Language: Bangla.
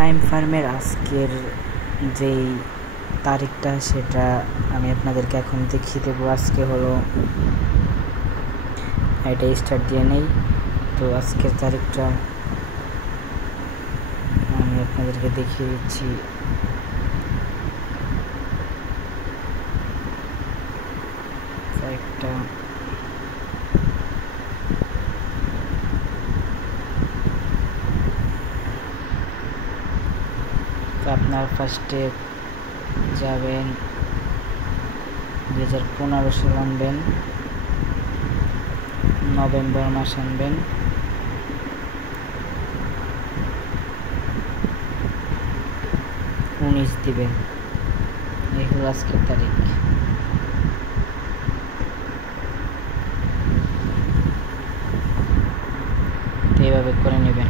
প্রাইম ফার্মের আজকের যেই তারিখটা সেটা আমি আপনাদেরকে এখন দেখিয়ে দেবো। আজকে হলো এটা স্টার্ট দিয়ে নেই, তো আজকের তারিখটা আমি আপনাদেরকে দেখিয়ে দিচ্ছি। একটা আপনার ফার্স্টে যাবেন 2015 সাল আনবেন, নভেম্বর মাস আনবেন, দিবেন। এই হলো আজকের তারিখ। এইভাবে করে নেবেন।